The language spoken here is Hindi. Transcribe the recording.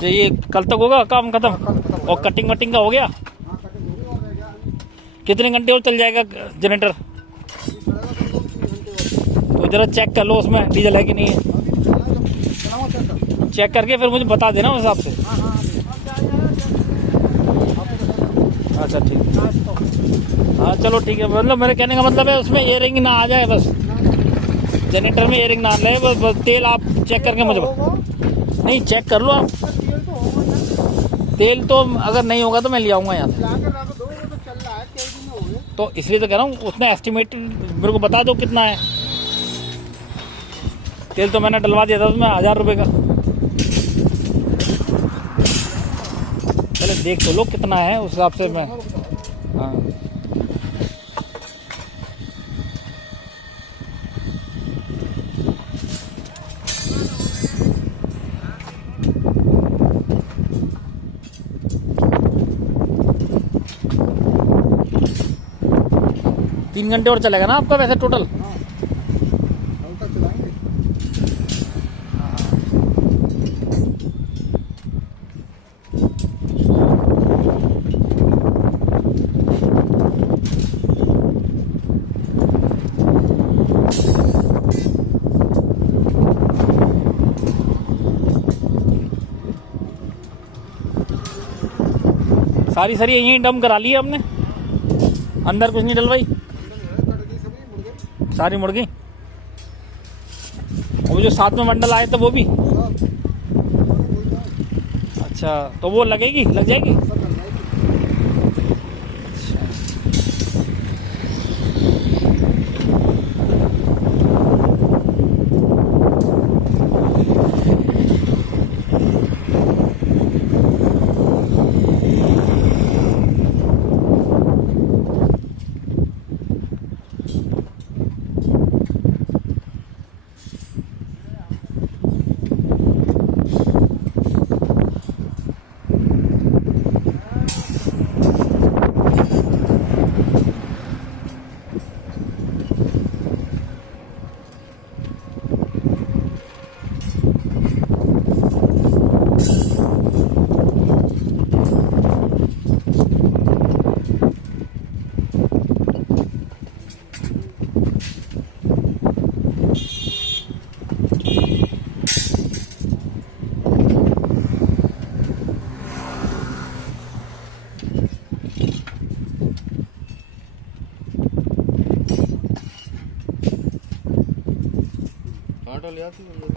तो ये कल तक होगा काम खत्म? और कटिंग वटिंग का हो गया? कितने घंटे और चल जाएगा जनरेटर? तो जरा चेक कर लो उसमें डीजल है कि नहीं है। चेक करके फिर मुझे बता देना उस हिसाब से। अच्छा ठीक है। हाँ चलो ठीक है। मतलब मेरे कहने का मतलब है उसमें एयरिंग ना आ जाए बस, जनरेटर में एयरिंग ना ले बस। तेल आप चेक करके मुझे नहीं चेक कर लो आप। तेल तो अगर नहीं होगा तो मैं ले आऊँगा यहाँ से। तो इसलिए तो कह रहा हूँ उसने एस्टिमेट मेरे को बता दो कितना है। तेल तो मैंने डलवा दिया था उसमें 1000 रुपये का। पहले देख तो लो कितना है उस हिसाब से मैं। हाँ 3 घंटे और चलेगा ना आपका वैसे टोटल? सारी सरी यहीं डम करा ली है हमने, अंदर कुछ नहीं डलवाई? सारी मुड़ गई। वो जो साथ में मंडल आए थे वो भी? अच्छा तो वो लगेगी, लग जाएगी? ले आती है तो